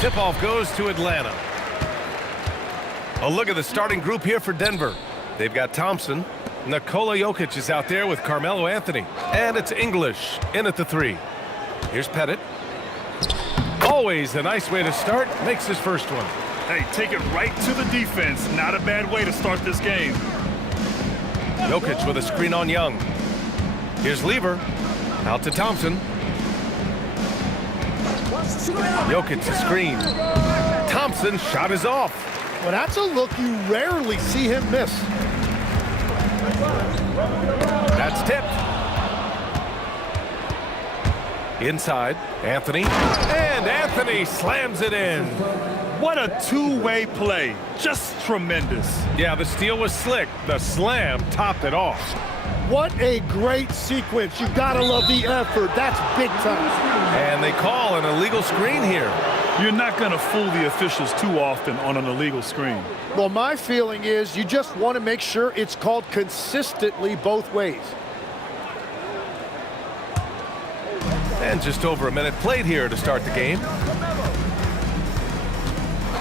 Tip-off goes to Atlanta. A look at the starting group here for Denver. They've got Thompson. Nikola Jokic is out there with Carmelo Anthony. And it's English in at the 3. Here's Pettit. Always a nice way to start. Makes his first one. Hey, take it right to the defense. Not a bad way to start this game. Jokic with a screen on Young. Here's Lever. Out to Thompson. Jokic to screen. Thompson shot is off. Well, that's a look you rarely see him miss. That's tipped. Inside, Anthony. And Anthony slams it in. What a two-way play. Just tremendous. Yeah, the steal was slick. The slam topped it off. What a great sequence. You gotta love the effort. That's big time. And they call an illegal screen here. You're not going to fool the officials too often on an illegal screen. Well, my feeling is you just want to make sure it's called consistently both ways. And just over a minute played here to start the game.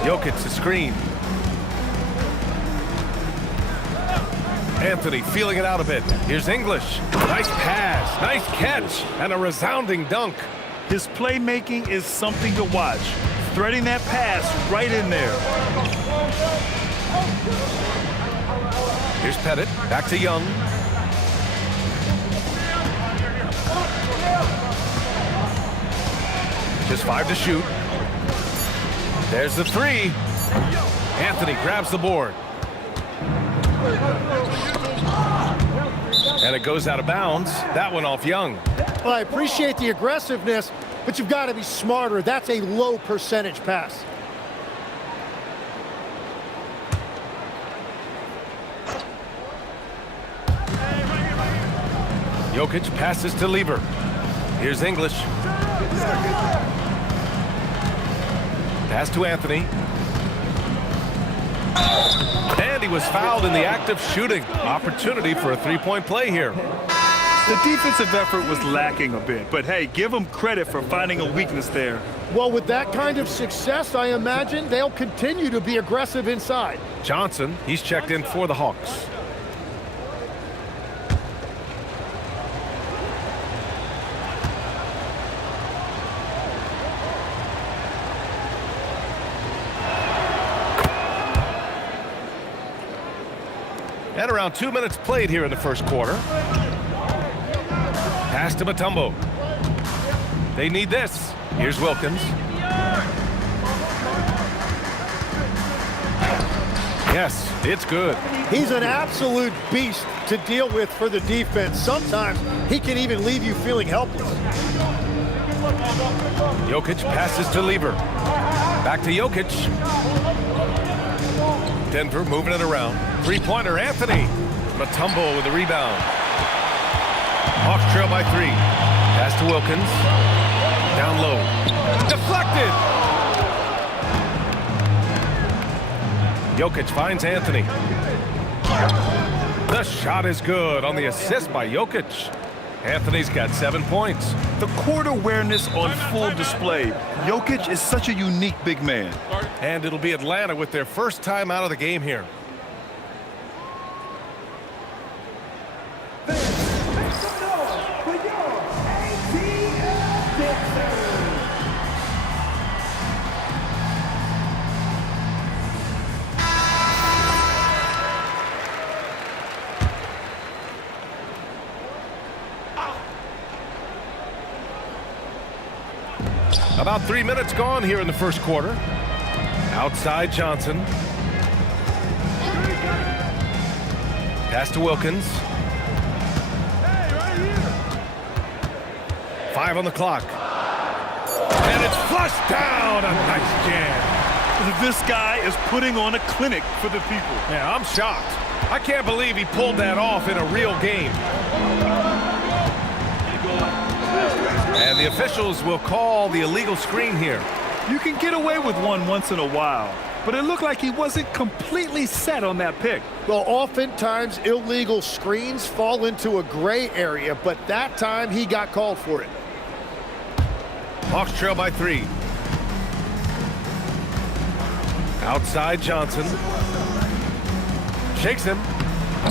Jokic to screen. Anthony feeling it out a bit. Here's English. Nice pass, nice catch, and a resounding dunk. His playmaking is something to watch. Threading that pass right in there. Here's Pettit. Back to Young. Just 5 to shoot. There's the 3. Anthony grabs the board. And it goes out of bounds. That one off Young. Well, I appreciate the aggressiveness, but you've got to be smarter. That's a low percentage pass. Jokic passes to Lever. Here's English. Pass to Anthony. And he was fouled in the act of shooting. Opportunity for a three-point play here. The defensive effort was lacking a bit, but hey, give them credit for finding a weakness there. Well, with that kind of success, I imagine they'll continue to be aggressive inside. Johnson, he's checked in for the Hawks. And around 2 minutes played here in the first quarter. Pass to Mutombo. They need this. Here's Wilkins. Yes, it's good. He's an absolute beast to deal with for the defense. Sometimes he can even leave you feeling helpless. Jokic passes to Lever. Back to Jokic. Denver moving it around. Three-pointer, Anthony. Mutombo with the rebound. Hawks trail by 3. Pass to Wilkins. Down low. Deflected! Jokic finds Anthony. The shot is good on the assist by Jokic. Anthony's got 7 points. The court awareness on full display. Jokic is such a unique big man. And it'll be Atlanta with their first time out of the game here. About 3 minutes gone here in the first quarter. Outside Johnson. Pass to Wilkins. 5 on the clock. And it's flushed down. A nice jam. This guy is putting on a clinic for the people. Yeah, I'm shocked. I can't believe he pulled that off in a real game. And the officials will call the illegal screen here. You can get away with one once in a while, but it looked like he wasn't completely set on that pick. Well, oftentimes illegal screens fall into a gray area, but that time he got called for it. Hawks trail by 3. Outside Johnson. Shakes him.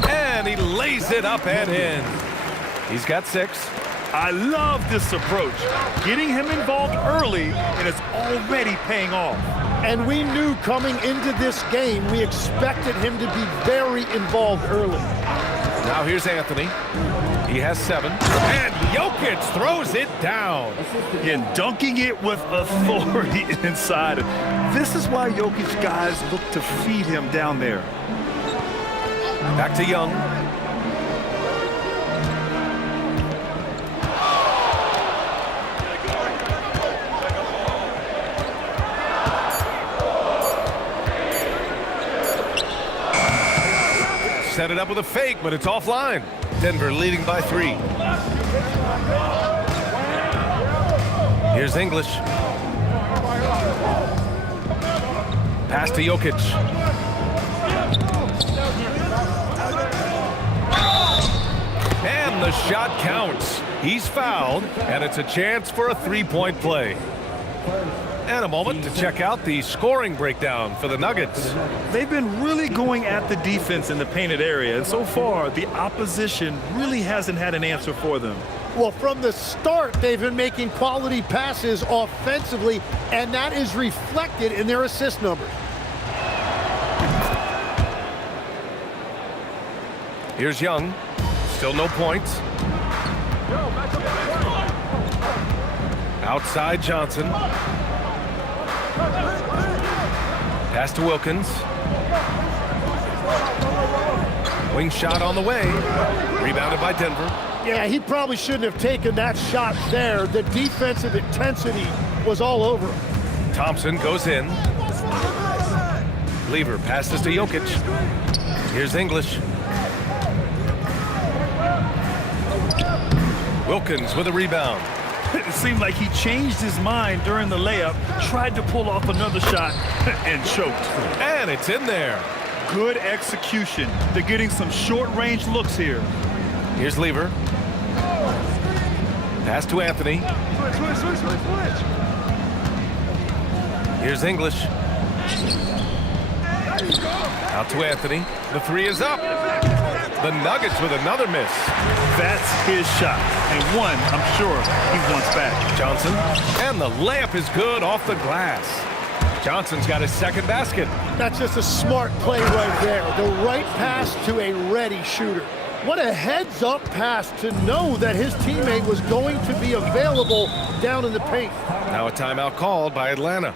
And he lays it up and in. He's got 6. I love this approach. Getting him involved early, and it's already paying off. And we knew coming into this game, we expected him to be very involved early. Now here's Anthony. He has 7. And Jokic throws it down. And dunking it with authority inside. This is why Jokic guys look to feed him down there. Back to Young. Set it up with a fake, but it's offline. Denver leading by 3. Here's English. Pass to Jokic. And the shot counts. He's fouled, and it's a chance for a 3-point play. And a moment to check out the scoring breakdown for the Nuggets. They've been really going at the defense in the painted area, and so far, the opposition really hasn't had an answer for them. Well, from the start, they've been making quality passes offensively, and that is reflected in their assist numbers. Here's Young. Still no points. Outside Johnson. Pass to Wilkins. Wing shot on the way. Rebounded by Denver. Yeah, he probably shouldn't have taken that shot there. The defensive intensity was all over him. Thompson goes in. Lever passes to Jokic. Here's English. Wilkins with a rebound. It seemed like he changed his mind during the layup, tried to pull off another shot, and choked. And it's in there. Good execution. They're getting some short-range looks here. Here's Lever. Pass to Anthony. Here's English. Out to Anthony. The 3 is up. The Nuggets with another miss. That's his shot, and one I'm sure he wants back. Johnson, and the layup is good off the glass. Johnson's got his 2nd basket. That's just a smart play right there. The right pass to a ready shooter. What a heads-up pass to know that his teammate was going to be available down in the paint. Now a timeout called by Atlanta.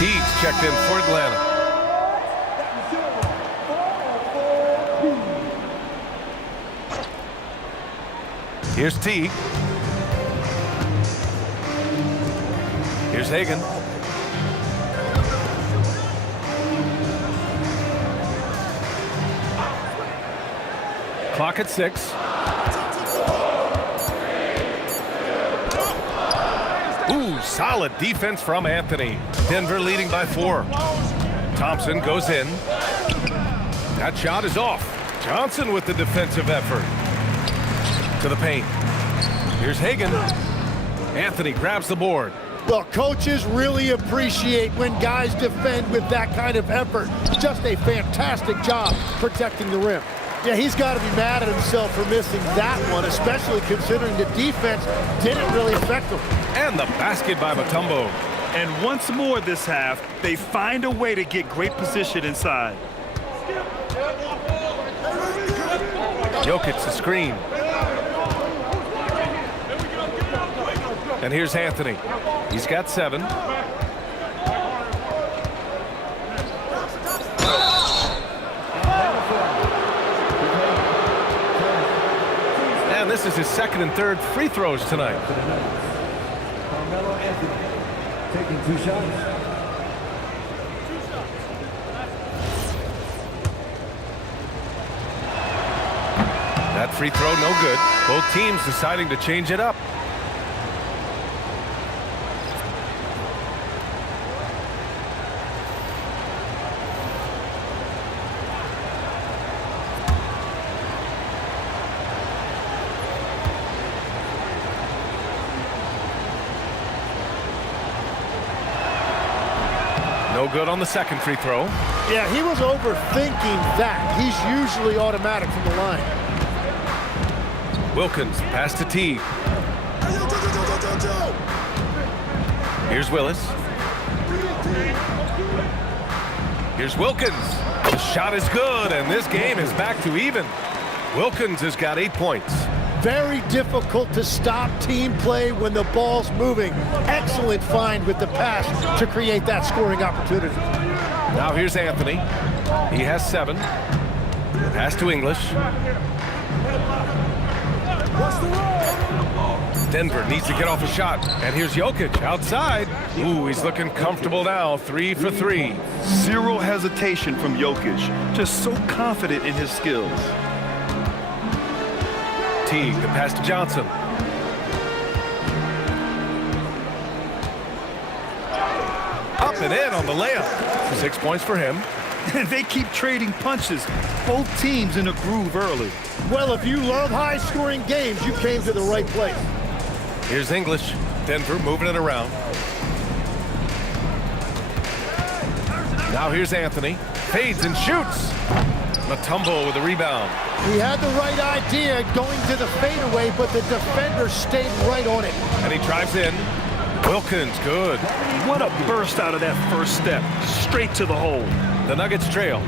Teagues checked in for Atlanta. Here's Teague. Here's Hagan. Clock at 6. Ooh, solid defense from Anthony. Denver leading by 4. Thompson goes in. That shot is off. Johnson with the defensive effort. To the paint. Here's Hagan. Anthony grabs the board. Well, coaches really appreciate when guys defend with that kind of effort. Just a fantastic job protecting the rim. Yeah, he's got to be mad at himself for missing that one, especially considering the defense didn't really affect him. And the basket by Mutombo. And once more this half, they find a way to get great position inside. Jokic the screen. And here's Anthony. He's got 7. And this is his second and third free throws tonight. Carmelo Anthony taking 2 shots. That free throw no good. Both teams deciding to change it up. No good on the second free throw. Yeah, he was overthinking that. He's usually automatic from the line. Wilkins, pass to T. Here's Willis. Here's Wilkins. The shot is good, and this game is back to even. Wilkins has got 8 points. Very difficult to stop team play when the ball's moving. Excellent find with the pass to create that scoring opportunity. Now here's Anthony. He has 7. Pass to English. Denver needs to get off a shot. And here's Jokic outside. Ooh, he's looking comfortable now. 3 for 3. Zero hesitation from Jokic. Just so confident in his skills. Teague, the pass to Johnson. Up and in on the layup. 6 points for him. And they keep trading punches. Both teams in a groove early. Well, if you love high-scoring games, you came to the right place. Here's English. Denver moving it around. Now here's Anthony. Fades and shoots. Mutombo with a rebound. He had the right idea going to the fadeaway, but the defender stayed right on it. And he drives in. Wilkins, good. What a burst out of that first step. Straight to the hole. The Nuggets trail.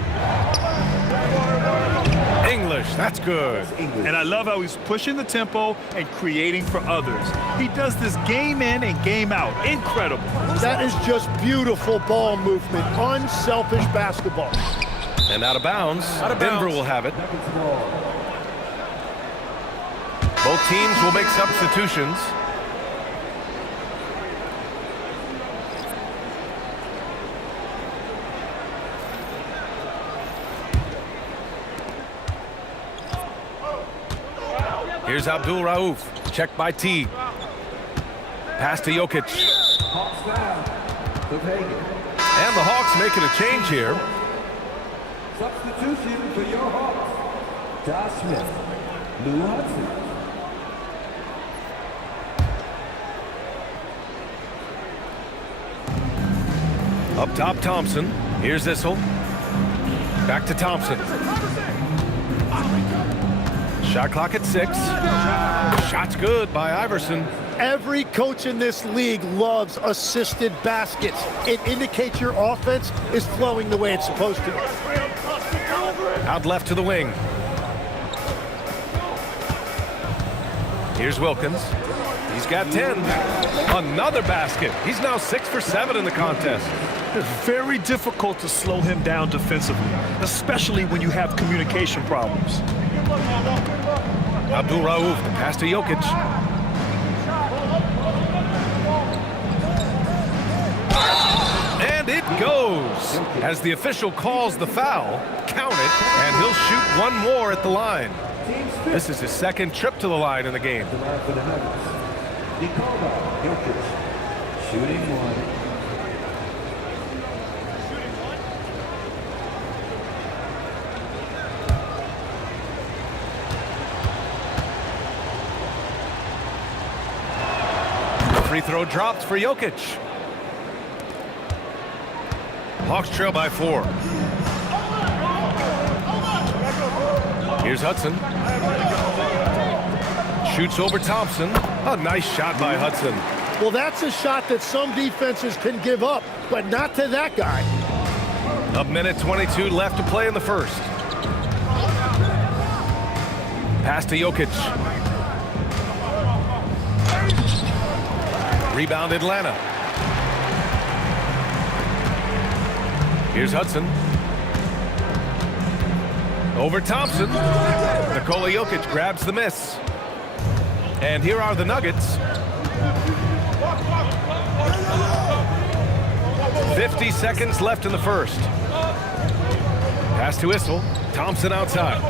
English, that's good. And I love how he's pushing the tempo and creating for others. He does this game in and game out. Incredible. That is just beautiful ball movement. Unselfish basketball. And out of bounds. Denver will have it. Both teams will make substitutions. Here's Abdul Rauf. Checked by T. Pass to Jokic. Hawks down. The Vegas. And the Hawks making a change here. Substitution for your Hawks. Josh Smith. Lou Hudson. Up top, Thompson. Here's Issel. Back to Thompson. Shot clock at 6. Shot's good by Iverson. Every coach in this league loves assisted baskets. It indicates your offense is flowing the way it's supposed to. Out left to the wing. Here's Wilkins. He's got 10. Another basket. He's now 6 for 7 in the contest. It's very difficult to slow him down defensively, especially when you have communication problems. Abdul Rauf, the pass to Jokic. And it goes. As the official calls the foul, count it, and he'll shoot one more at the line. This is his second trip to the line in the game. The line for the Nuggets. Nikola Jokic. Shooting 1. Free throw dropped for Jokic. Hawks trail by 4. Here's Hudson. Shoots over Thompson. A nice shot by Hudson. Well, that's a shot that some defenses can give up, but not to that guy. A minute 22 left to play in the first. Pass to Jokic. Rebound Atlanta. Here's Hudson. Over Thompson. Nikola Jokic grabs the miss. And here are the Nuggets. 50 seconds left in the first. Pass to Issel. Thompson outside.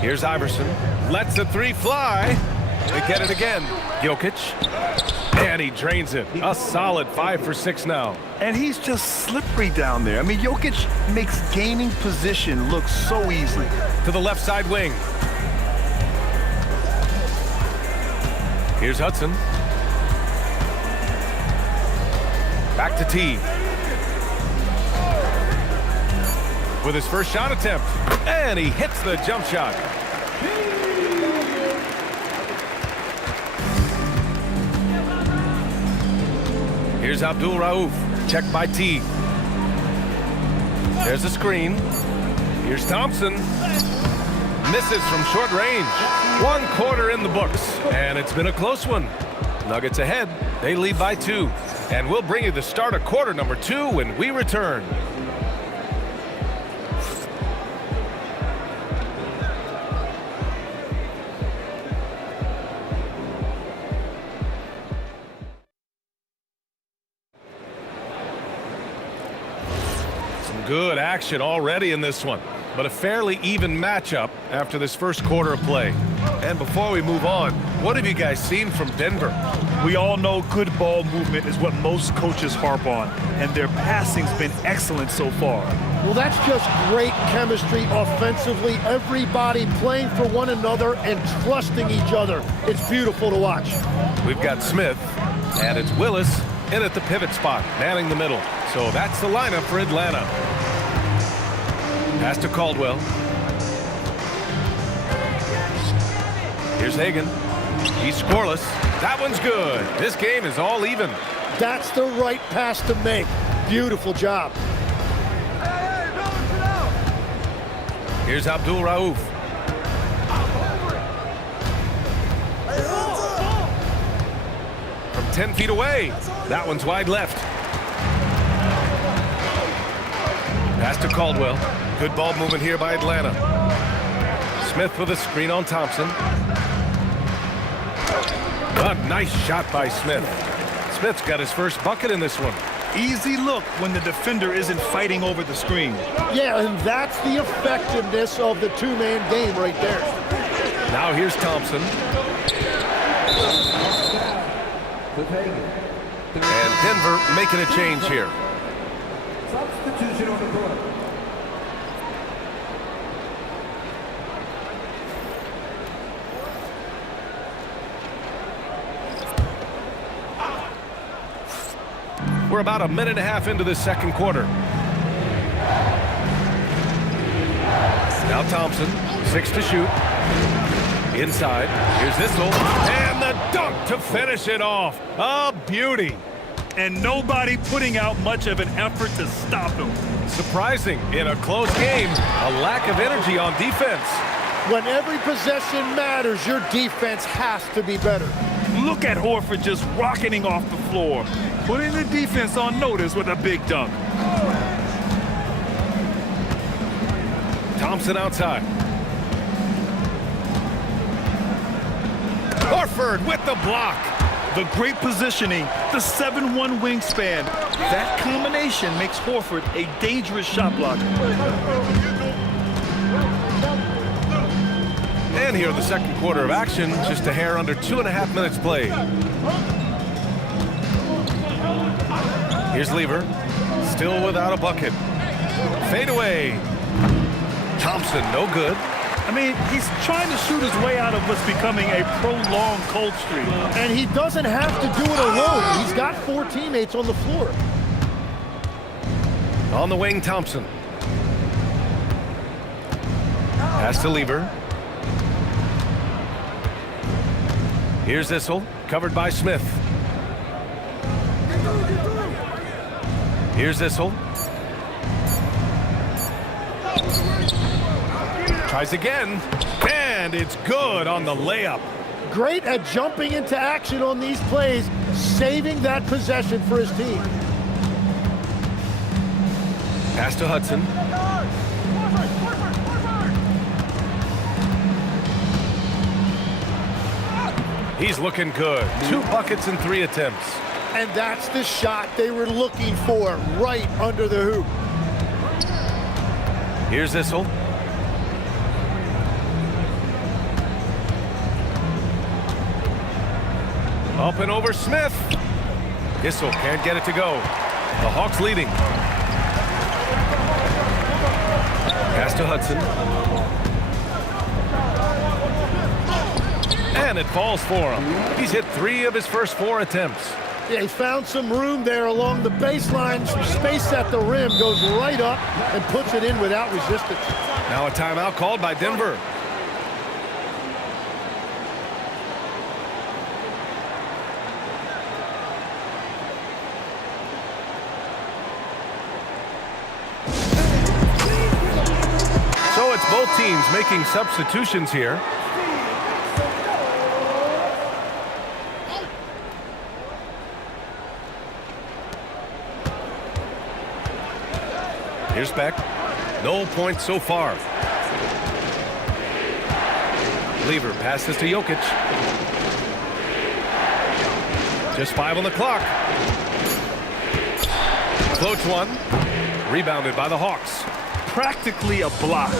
Here's Iverson. Lets the three fly. They get it again. Jokic. And he drains it. A solid 5 for 6 now. And he's just slippery down there. I mean, Jokic makes gaining position look so easy. To the left side wing. Here's Hudson. Back to T. With his first shot attempt. And he hits the jump shot. Here's Abdul Rauf. Checked by T. There's a screen. Here's Thompson. Misses from short range. 1 quarter in the books. And it's been a close one. Nuggets ahead. They lead by 2. And we'll bring you the start of quarter number 2 when we return. Good action already in this one, but a fairly even matchup after this first quarter of play. And before we move on, what have you guys seen from Denver? We all know good ball movement is what most coaches harp on, and their passing's been excellent so far. Well, that's just great chemistry offensively. Everybody playing for one another and trusting each other. It's beautiful to watch. We've got Smith, and it's Willis in at the pivot spot, manning the middle. So that's the lineup for Atlanta. Pass to Caldwell. Here's Hagan. He's scoreless. That one's good. This game is all even. That's the right pass to make. Beautiful job. Here's Abdul Rauf. From 10 feet away. That one's wide left. Pass to Caldwell. Good ball movement here by Atlanta. Smith with a screen on Thompson. A nice shot by Smith. Smith's got his first bucket in this one. Easy look when the defender isn't fighting over the screen. Yeah, and that's the effectiveness of the two-man game right there. Now here's Thompson. And Denver making a change here. Substitution on the court. We're about a minute and a half into the second quarter. Now Thompson, 6 to shoot. Inside, here's Issel, and the dunk to finish it off. A beauty. And nobody putting out much of an effort to stop him. Surprising in a close game, a lack of energy on defense. When every possession matters, your defense has to be better. Look at Horford just rocketing off the floor, putting the defense on notice with a big dunk. Thompson outside. Horford with the block. The great positioning, the 7'1" wingspan. That combination makes Horford a dangerous shot blocker. And here in the second quarter of action, just a hair under 2.5 minutes played. Here's Lever, still without a bucket. Fade away. Thompson, no good. I mean, he's trying to shoot his way out of what's becoming a prolonged cold streak. And he doesn't have to do it alone. He's got 4 teammates on the floor. On the wing, Thompson. Pass to Lever. Here's Issel. covered by Smith. Here's Issel. Tries again, and it's good on the layup. Great at jumping into action on these plays, saving that possession for his team. Pass to Hudson. He's looking good. 2 buckets in 3 attempts. And that's the shot they were looking for, right under the hoop. Here's Issel. Up and over Smith. Issel can't get it to go. The Hawks leading. Pass to Hudson. And it falls for him. He's hit 3 of his first 4 attempts. Yeah, he found some room there along the baseline. Some space at the rim, goes right up and puts it in without resistance. Now a timeout called by Denver. So it's both teams making substitutions here. Here's Beck. No points so far. Lever passes to Jokic. Just 5 on the clock. Floats one. Rebounded by the Hawks. Practically a block.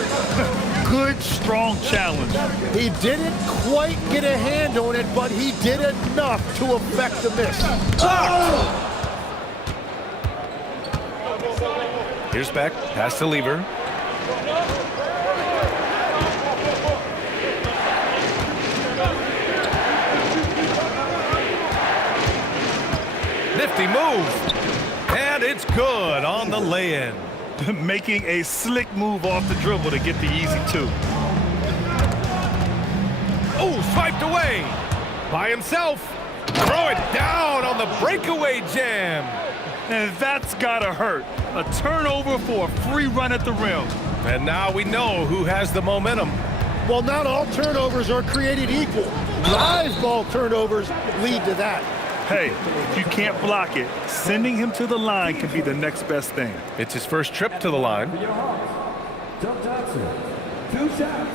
Good, strong challenge. He didn't quite get a hand on it, but he did enough to affect the miss. Here's Beck. Pass to Lever. Nifty move. And it's good on the lay-in. Making a slick move off the dribble to get the easy 2. Oh, swiped away by himself. Throw it down on the breakaway jam. And that's gotta hurt. A turnover for a free run at the rim. And now we know who has the momentum. Well, not all turnovers are created equal. Live ball turnovers lead to that. Hey, if you can't block it, sending him to the line can be the next best thing. It's his first trip to the line. For your Hawks, Doug Johnson, 2 shots.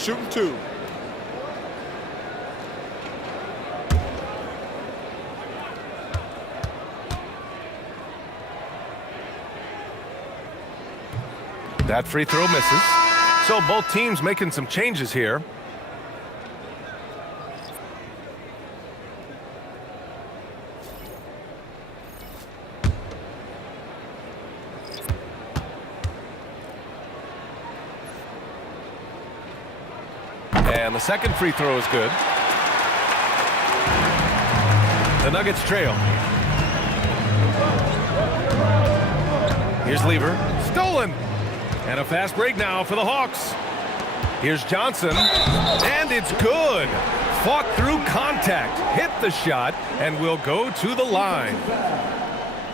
Shooting 2. That free throw misses. So both teams making some changes here. And the second free throw is good. The Nuggets trail. Here's Lever. Stolen. And a fast break now for the Hawks. Here's Johnson. And it's good. Fought through contact. Hit the shot and will go to the line.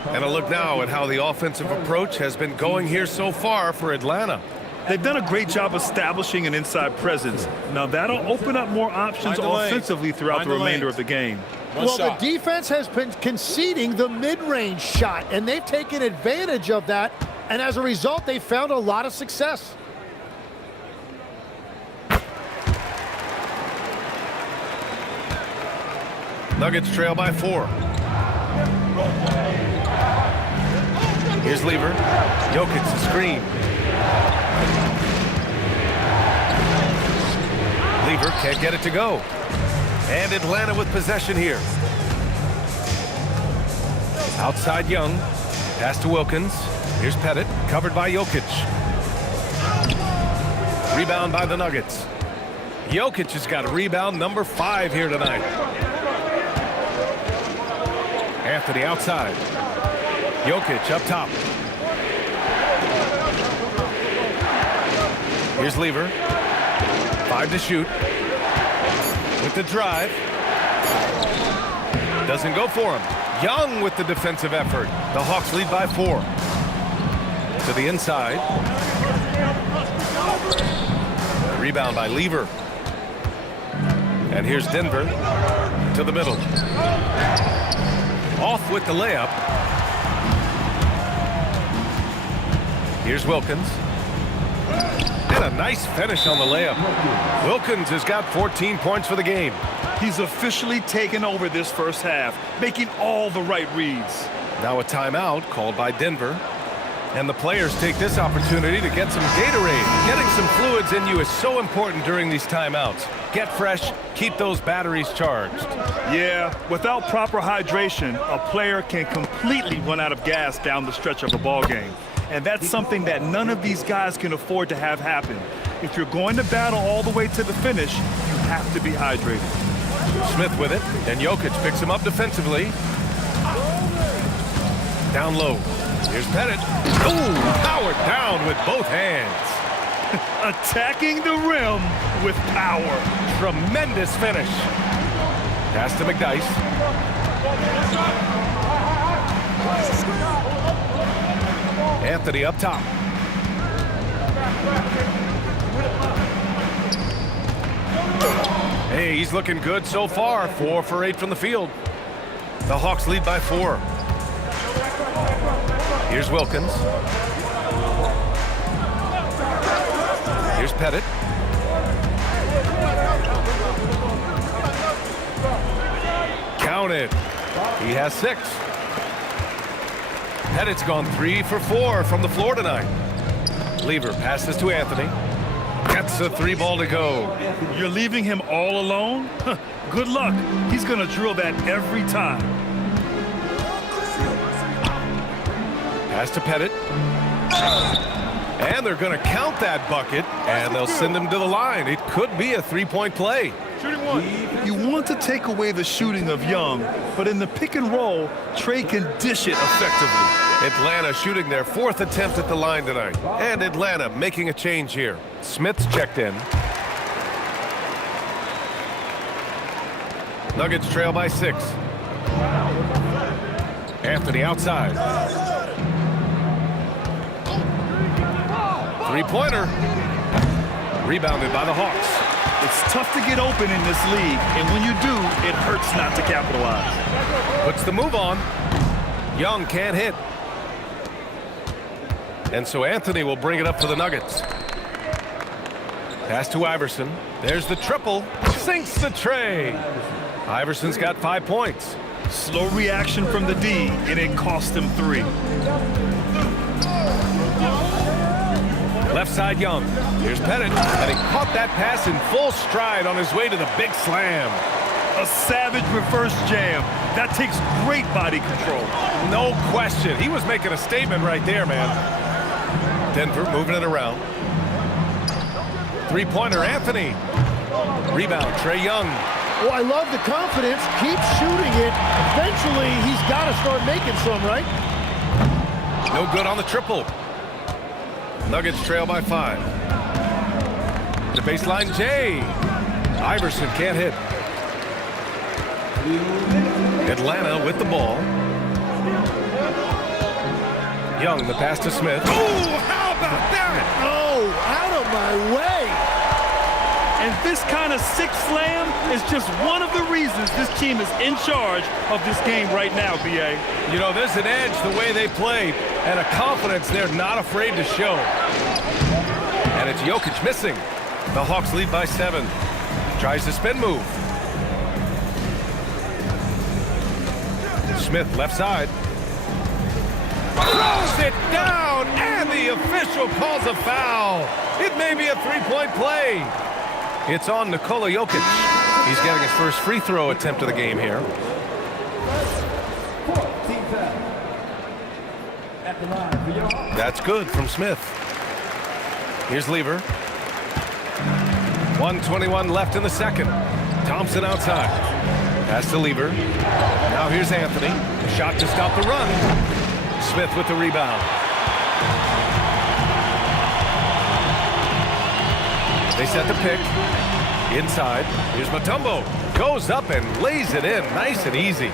And a look now at how the offensive approach has been going here so far for Atlanta. They've done a great job establishing an inside presence. Now that'll open up more options offensively throughout the remainder of the game. Well, the defense has been conceding the mid-range shot, and they've taken advantage of that, and as a result, they've found a lot of success. Nuggets trail by 4. Here's Lever. Jokic the screen. Lever can't get it to go. And Atlanta with possession here. Outside Young. Pass to Wilkins. Here's Pettit. Covered by Jokic. Rebound by the Nuggets. Jokic has got rebound number 5 here tonight. Anthony outside. Jokic up top. Here's Lever. 5 to shoot. With the drive. Doesn't go for him. Young with the defensive effort. The Hawks lead by 4. To the inside. Rebound by Lever. And here's Denver to the middle. Off with the layup. Here's Wilkins. And a nice finish on the layup. Wilkins has got 14 points for the game. He's officially taken over this first half, making all the right reads. Now a timeout called by Denver. And the players take this opportunity to get some Gatorade. Getting some fluids in you is so important during these timeouts. Get fresh, keep those batteries charged. Yeah, without proper hydration, a player can completely run out of gas down the stretch of a ball game. And that's something that none of these guys can afford to have happen. If you're going to battle all the way to the finish, you have to be hydrated. Smith with it, and Jokic picks him up defensively. Down low. Here's Pettit. Ooh, powered down with both hands. Attacking the rim with power. Tremendous finish. Pass to McDyess. Anthony up top. Hey, he's looking good so far. 4 for 8 from the field. The Hawks lead by 4. Here's Wilkins. Here's Pettit. Count it. He has 6. Pettit's gone 3 for 4 from the floor tonight. Lever passes to Anthony. Gets a 3 ball to go. You're leaving him all alone? Good luck. He's going to drill that every time. Pass to Pettit. And they're going to count that bucket, and they'll send him to the line. It could be a 3-point play. You want to take away the shooting of Young, but in the pick and roll, Trey can dish it effectively. Atlanta shooting their 4th attempt at the line tonight. And Atlanta making a change here. Smith's checked in. Nuggets trail by 6. Anthony outside. 3-pointer. Rebounded by the Hawks. It's tough to get open in this league, and when you do, it hurts not to capitalize. Puts the move on. Young can't hit. And so Anthony will bring it up for the Nuggets. Pass to Iverson. There's the triple. Sinks the tray. Iverson's got 5 points. Slow reaction from the D, and it cost him 3. Left side Young. Here's Pettit. And he caught that pass in full stride on his way to the big slam. A savage reverse jam. That takes great body control. No question. He was making a statement right there, man. Denver moving it around. 3-pointer Anthony. Rebound Trae Young. Well, I love the confidence. Keep shooting it. Eventually, he's got to start making some, right? No good on the triple. Nuggets trail by 5. The baseline Jay. Iverson can't hit. Atlanta with the ball. Young, the pass to Smith. Oh, how about that? Oh, out of my way. And this kind of sick slam is just one of the reasons this team is in charge of this game right now, B.A. You know, there's an edge the way they played and a confidence they're not afraid to show. And it's Jokic missing. The Hawks lead by 7. Tries the spin move. Smith left side. Throws it down, and the official calls a foul. It may be a 3-point play. It's on Nikola Jokic. He's getting his first free throw attempt of the game here. That's good from Smith. Here's Lever. 1:21 left in the second. Thompson outside. Pass to Lever. Now here's Anthony. A shot to stop the run. Smith with the rebound. They set the pick. Inside. Here's Mutombo. Goes up and lays it in. Nice and easy.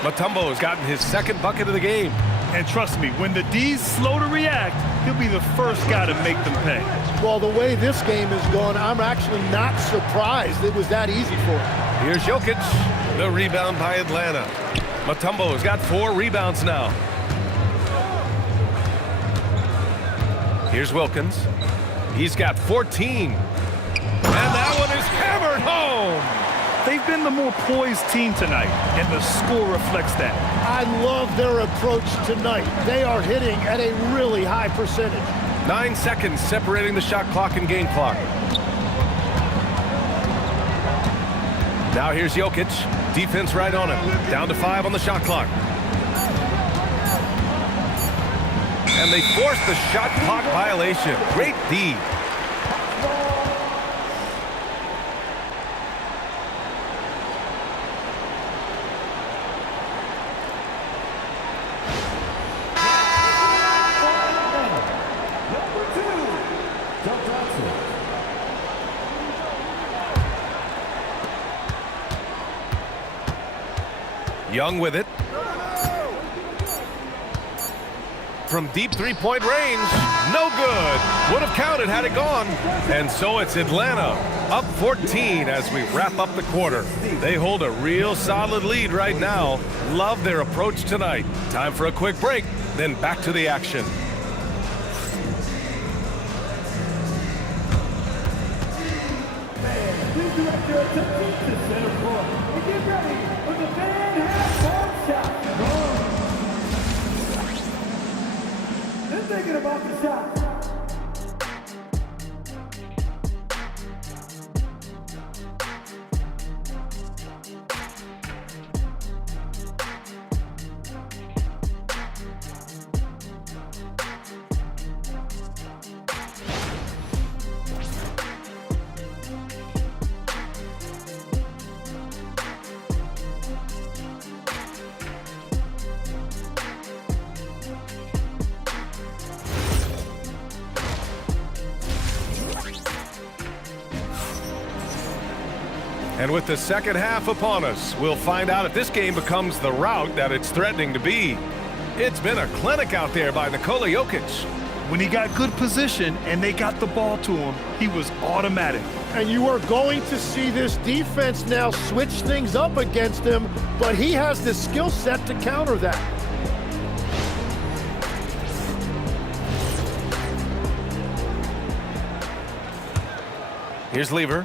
Mutombo has gotten his second bucket of the game. And trust me, when the D's slow to react, he'll be the first guy to make them pay. Well, the way this game is going, I'm actually not surprised it was that easy for him. Here's Jokic. The rebound by Atlanta. Mutombo has got 4 rebounds now. Here's Wilkins. He's got 14. And that one is hammered home. They've been the more poised team tonight, and the score reflects that. I love their approach tonight. They are hitting at a really high percentage. 9 seconds separating the shot clock and game clock. Now here's Jokic. Defense right on him. Down to 5 on the shot clock. And they force the shot clock violation. Great D. Young with it. From deep three-point range, no good. Would have counted had it gone. And so it's Atlanta up 14 as we wrap up the quarter. They hold a real solid lead right now. Love their approach tonight. Time for a quick break, then back to the action. Thinking about the shot. And with the second half upon us, we'll find out if this game becomes the rout that it's threatening to be. It's been a clinic out there by Nikola Jokic. When he got good position and they got the ball to him, he was automatic. And you are going to see this defense now switch things up against him, but he has the skill set to counter that. Here's Lever.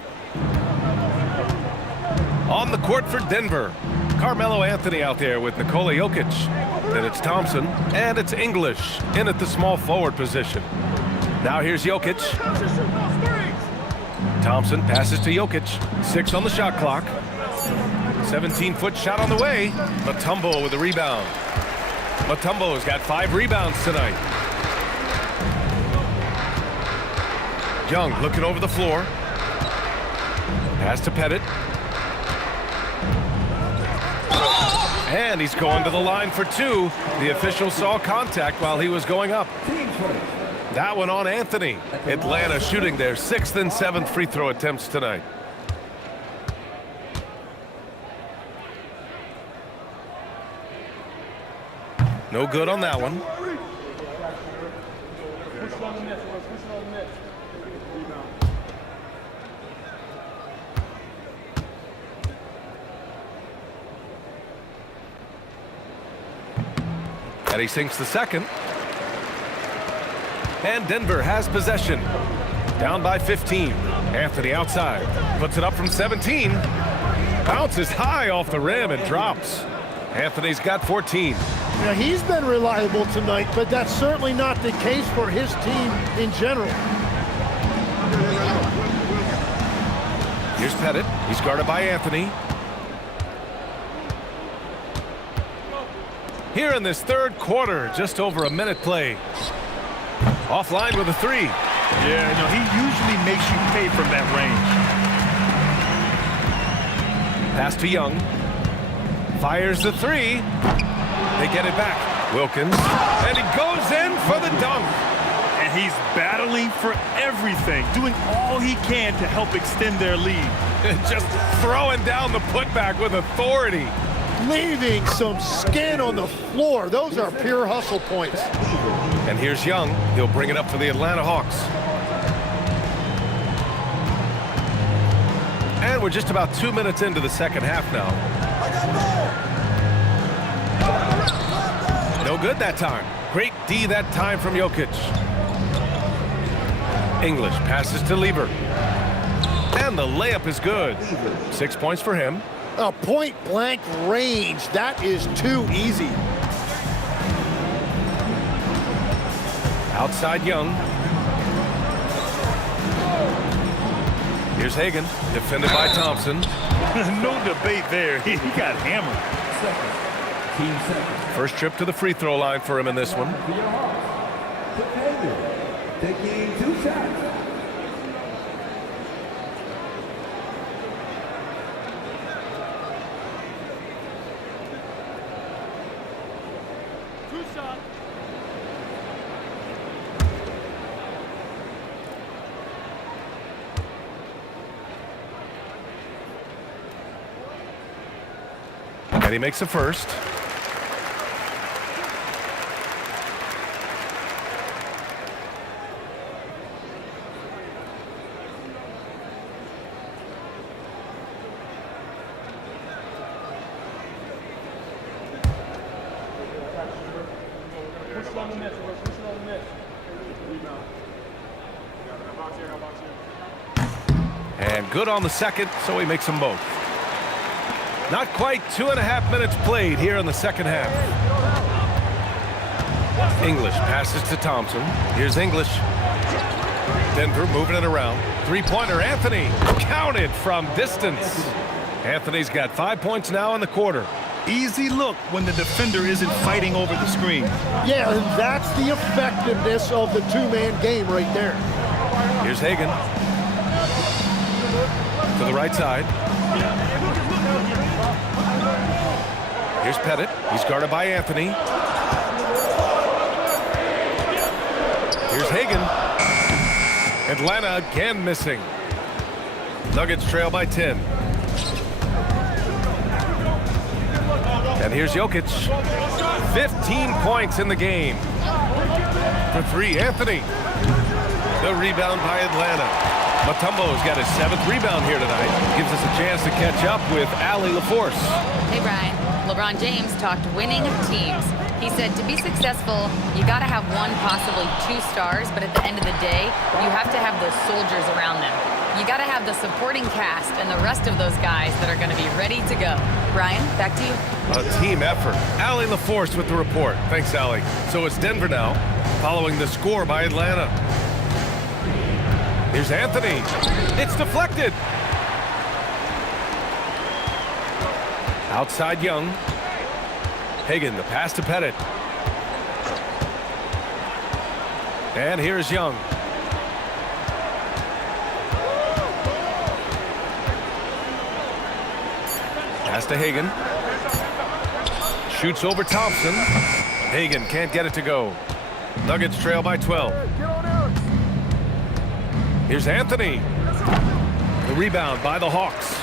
On the court for Denver, Carmelo Anthony out there with Nikola Jokic. Then it's Thompson, and it's English in at the small forward position. Now here's Jokic. Thompson passes to Jokic. 6 on the shot clock. 17-foot shot on the way. Mutombo with the rebound. Mutombo's got 5 rebounds tonight. Young looking over the floor. Pass to Pettit. And he's going to the line for 2. The official saw contact while he was going up. That one on Anthony. Atlanta shooting their 6th and 7th free throw attempts tonight. No good on that one. And he sinks the second. And Denver has possession. Down by 15. Anthony outside. Puts it up from 17. Bounces high off the rim and drops. Anthony's got 14. Now, he's been reliable tonight, but that's certainly not the case for his team in general. Here's Pettit. He's guarded by Anthony. Here in this third quarter, just over a minute play. Offline with a 3. Yeah, no, he usually makes you pay from that range. Pass to Young. Fires the 3. They get it back. Wilkins. And he goes in for the dunk. And he's battling battling for everything, doing all he can to help extend their lead. Just throwing down the putback with authority. Leaving some skin on the floor. Those are pure hustle points. And here's Young. He'll bring it up for the Atlanta Hawks. And we're just about 2 minutes into the second half now. No good that time. Great D that time from Jokic. English passes to Lieber. And the layup is good. 6 points for him. A point-blank range. That is too easy. Outside Young. Here's Hagan, defended by Thompson. No debate there. He got hammered. Team second. First trip to the free throw line for him in this one. For your Hawks. Taking 2 shots. And he makes the first. And good on the second, so he makes them both. Not quite 2.5 minutes played here in the second half. English passes to Thompson. Here's English. Denver moving it around. Three-pointer, Anthony. Counted from distance. Anthony's got 5 points now in the quarter. Easy look when the defender isn't fighting over the screen. Yeah, and that's the effectiveness of the two-man game right there. Here's Hagan. To the right side. Here's Pettit. He's guarded by Anthony. Here's Hagan. Atlanta again missing. Nuggets trail by 10. And here's Jokic. 15 points in the game. For three, Anthony. The rebound by Atlanta. Mutombo's got his 7th rebound here tonight. Gives us a chance to catch up with Allie LaForce. Hey, Brian. LeBron James talked winning teams. He said to be successful, you got to have one, possibly 2 stars, but at the end of the day, you have to have those soldiers around them. You got to have the supporting cast and the rest of those guys that are going to be ready to go. Brian, back to you. A team effort. Allie LaForce with the report. Thanks, Allie. So it's Denver now, following the score by Atlanta. Here's Anthony. It's deflected. Outside Young. Hagan, the pass to Pettit. And here's Young. Pass to Hagan. Shoots over Thompson. Hagan can't get it to go. Nuggets trail by 12. Here's Anthony. The rebound by the Hawks.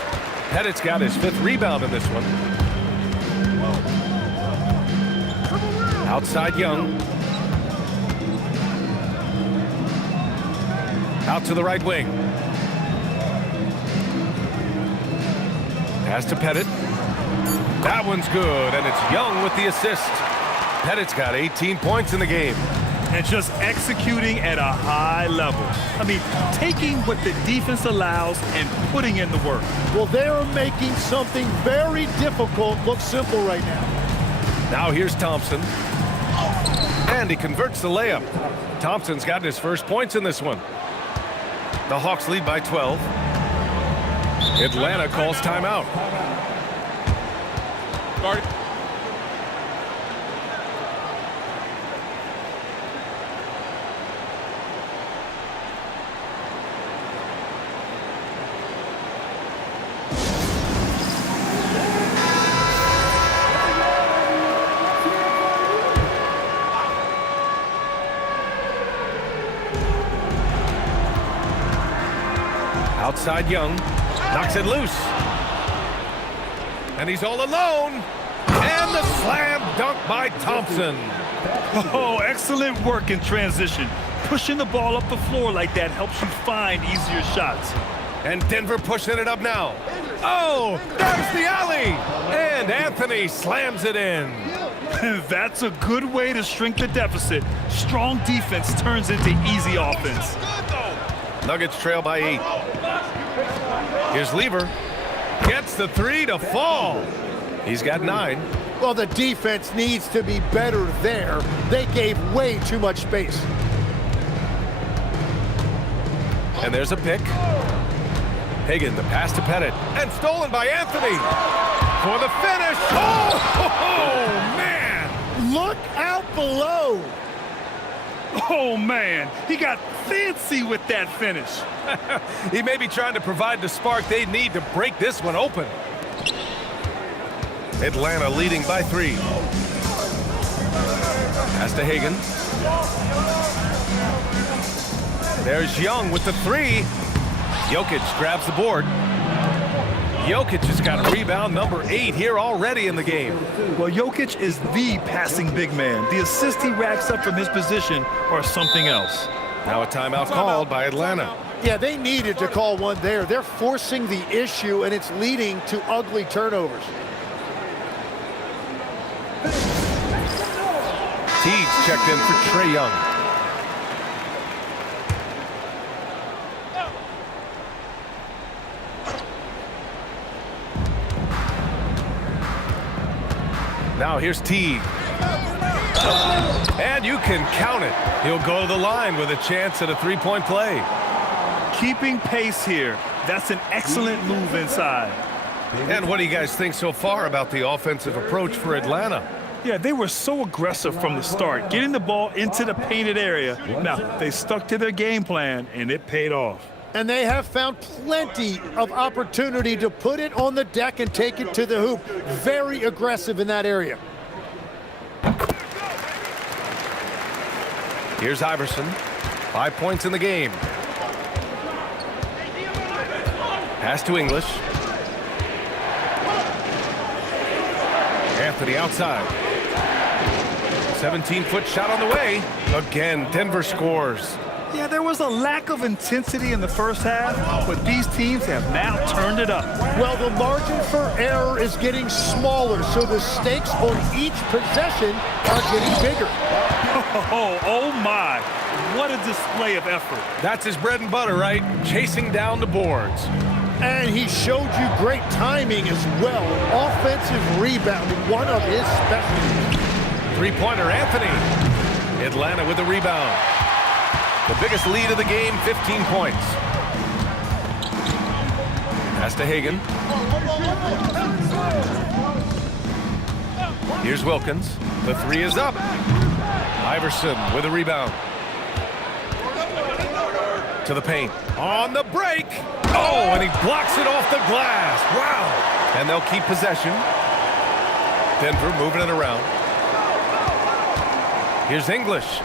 Pettit's got his 5th rebound in this one. Outside Young. Out to the right wing. Pass to Pettit. That one's good, and it's Young with the assist. Pettit's got 18 points in the game. And just executing at a high level. I mean, taking what the defense allows and putting in the work. Well, they're making something very difficult look simple right now. Now here's Thompson. And he converts the layup. Thompson's got his first points in this one. The Hawks lead by 12. Atlanta calls timeout. Guard. Outside Young. Knocks it loose. And he's all alone. And the slam dunk by Thompson. Oh, excellent work in transition. Pushing the ball up the floor like that helps you find easier shots. And Denver pushing it up now. Oh, there's the alley. And Anthony slams it in. That's a good way to shrink the deficit. Strong defense turns into easy offense. Nuggets trail by 8. Here's Lever. Gets the 3 to fall. He's got 9. Well, the defense needs to be better there. They gave way too much space. And there's a pick. Hagan, the pass to Pettit. And stolen by Anthony. For the finish. Oh, man. Look out below. Oh, man. He got fancy with that finish. He may be trying to provide the spark they need to break this one open. Atlanta leading by 3. Pass to Hagan. There's Young with the 3. Jokic grabs the board. Jokic has got rebound number 8 here already in the game. Well, Jokic is the passing big man. The assists he racks up from his position are something else. Now a timeout called by Atlanta. Yeah, they needed to call one there. They're forcing the issue, and it's leading to ugly turnovers. Teagues checked in for Trae Young. Now here's Teague. And you can count it. He'll go to the line with a chance at a three-point play. Keeping pace here. That's an excellent move inside. And what do you guys think so far about the offensive approach for Atlanta? Yeah, they were so aggressive from the start, getting the ball into the painted area. Now, they stuck to their game plan, and it paid off. And they have found plenty of opportunity to put it on the deck and take it to the hoop. Very aggressive in that area. Here's Iverson. 5 points in the game. Pass to English. Anthony outside. 17-foot shot on the way. Again, Denver scores. Yeah, there was a lack of intensity in the first half, but these teams have now turned it up. Well, the margin for error is getting smaller, so the stakes on each possession are getting bigger. Oh my. What a display of effort. That's his bread and butter, right? Chasing down the boards. And he showed you great timing as well. Offensive rebounding, one of his specialties. Three-pointer, Anthony. Atlanta with the rebound. The biggest lead of the game, 15 points. Pass to Hagan. Here's Wilkins. The 3 is up. Iverson with a rebound. To the paint. On the break. Oh, and he blocks it off the glass. Wow. And they'll keep possession. Denver moving it around. Here's English.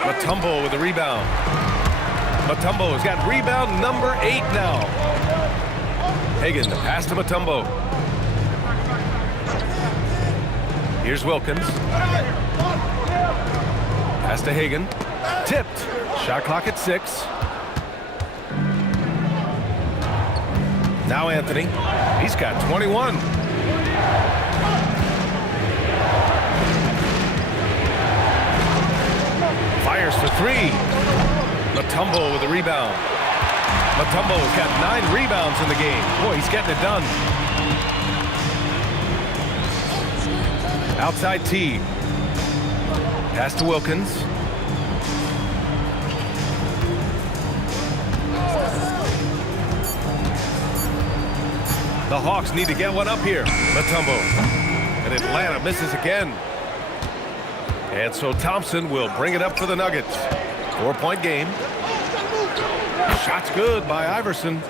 Mutombo with the rebound. Mutombo's got rebound number 8 now. Hagan, the pass to Mutombo. Here's Wilkins. Pass to Hagan. Tipped. Shot clock at 6. Now Anthony. He's got 21. Fires for 3. Mutombo with the rebound. Mutombo's got 9 rebounds in the game. Boy, he's getting it done. Outside T. Pass to Wilkins. The Hawks need to get one up here. Mutombo. And Atlanta misses again. And so Thompson will bring it up for the Nuggets. 4-point game. Shot's good by Iverson.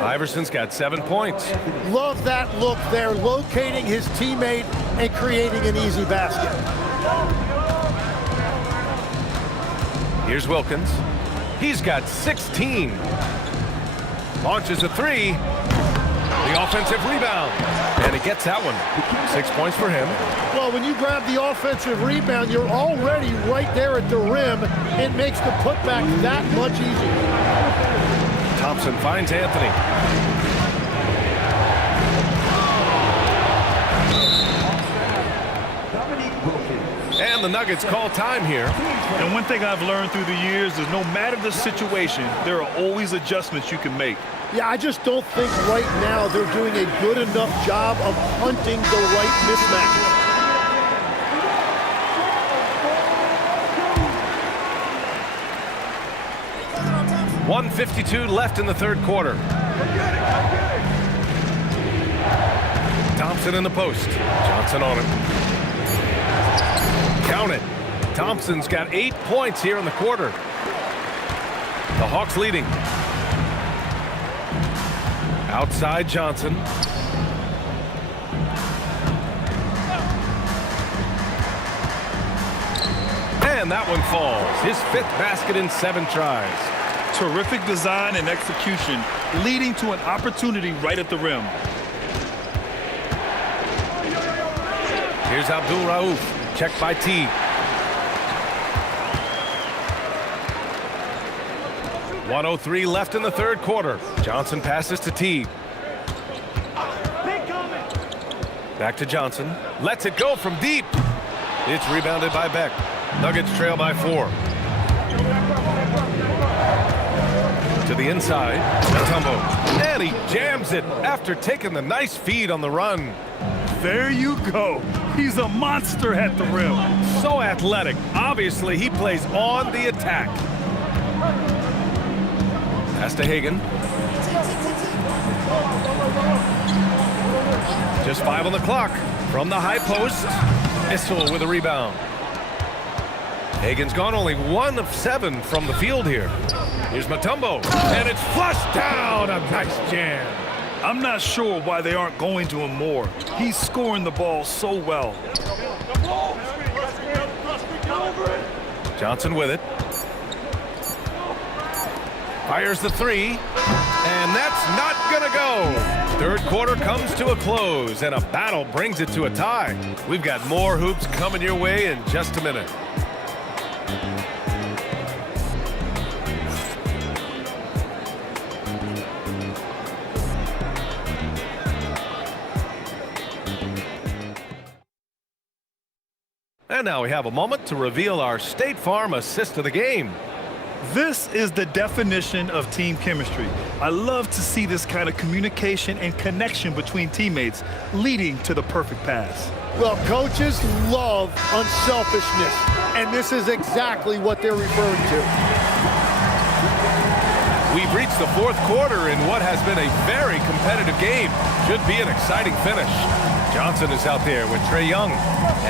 Iverson's got 7 points. Love that look there, locating his teammate and creating an easy basket. Here's Wilkins. He's got 16. Launches a three. The offensive rebound. And he gets that one. 6 points for him. Well, when you grab the offensive rebound, you're already right there at the rim. It makes the putback that much easier. Thompson finds Anthony. And the Nuggets call time here. And one thing I've learned through the years is no matter the situation, there are always adjustments you can make. Yeah, I just don't think right now they're doing a good enough job of hunting the right mismatch. 1:52 left in the third quarter. Thompson in the post. Johnson on it. Count it. Thompson's got 8 points here in the quarter. The Hawks leading. Outside Johnson. And that one falls. His 5th basket in 7 tries. Terrific design and execution, leading to an opportunity right at the rim. Here's Abdul Rauf. Checked by T. 1:03 left in the third quarter. Johnson passes to T. Back to Johnson. Lets it go from deep. It's rebounded by Beck. Nuggets trail by 4. To the inside. Mutombo. And he jams it after taking the nice feed on the run. There you go. He's a monster at the rim. So athletic. Obviously, he plays on the attack. Pass to Hagan. Just 5 on the clock. From the high post, Issel with a rebound. Hagan's gone only 1 of 7 from the field here. Here's Mutombo, and it's flushed down. A nice jam. I'm not sure why they aren't going to him more. He's scoring the ball so well. Johnson with it. Fires the 3, and that's not gonna go. Third quarter comes to a close, and a battle brings it to a tie. We've got more hoops coming your way in just a minute. And now we have a moment to reveal our State Farm assist of the game. This is the definition of team chemistry. I love to see this kind of communication and connection between teammates leading to the perfect pass. Well, coaches love unselfishness, and this is exactly what they're referring to. We've reached the fourth quarter in what has been a very competitive game. Should be an exciting finish. Johnson is out there with Trae Young,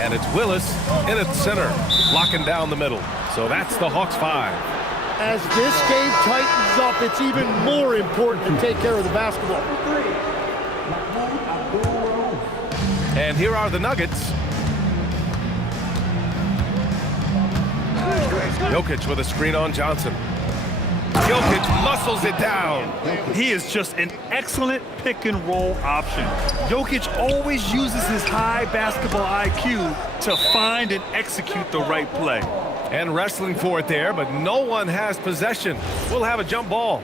and it's Willis in at center, locking down the middle. So that's the Hawks 5. As this game tightens up, it's even more important to take care of the basketball. And here are the Nuggets. Jokic with a screen on Johnson. Jokic muscles it down. He is just an excellent pick-and-roll option. Jokic always uses his high basketball IQ to find and execute the right play. And wrestling for it there, but no one has possession. We'll have a jump ball.